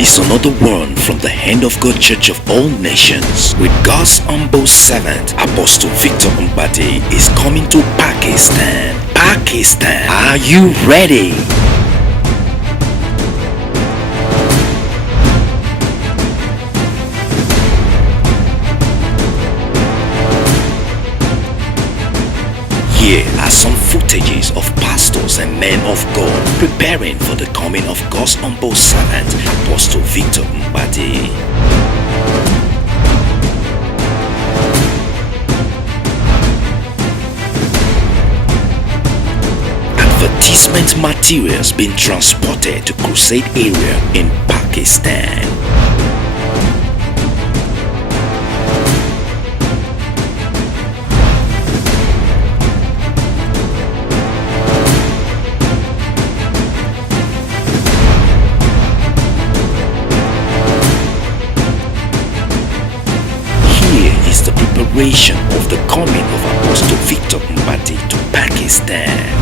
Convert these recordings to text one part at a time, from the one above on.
is another one from the Hand of God Church of All Nations, with God's humble servant Apostle Victor Mbadi is coming to Pakistan. Pakistan, are you ready? Here are some footages of pastors and men of God preparing for the coming of God's humble servant, Apostle Victor Mbadi. Advertisement materials being transported to Crusade area in Pakistan. The preparation of the coming of Apostle Victor Mbadi to Pakistan.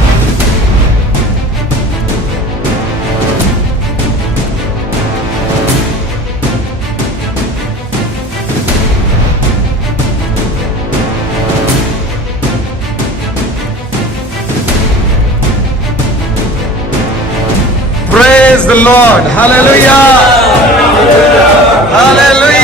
Praise the Lord. Hallelujah. Hallelujah.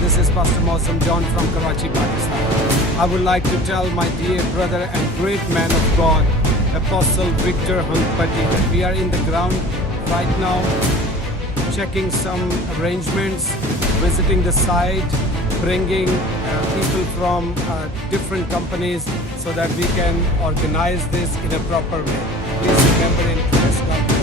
This is Pastor Mausam John from Karachi, Pakistan. I would like to tell my dear brother and great man of God, Apostle Victor Mbadi, that we are in the ground right now, checking some arrangements, visiting the site, bringing people from different companies so that we can organize this in a proper way. Please remember in prayers.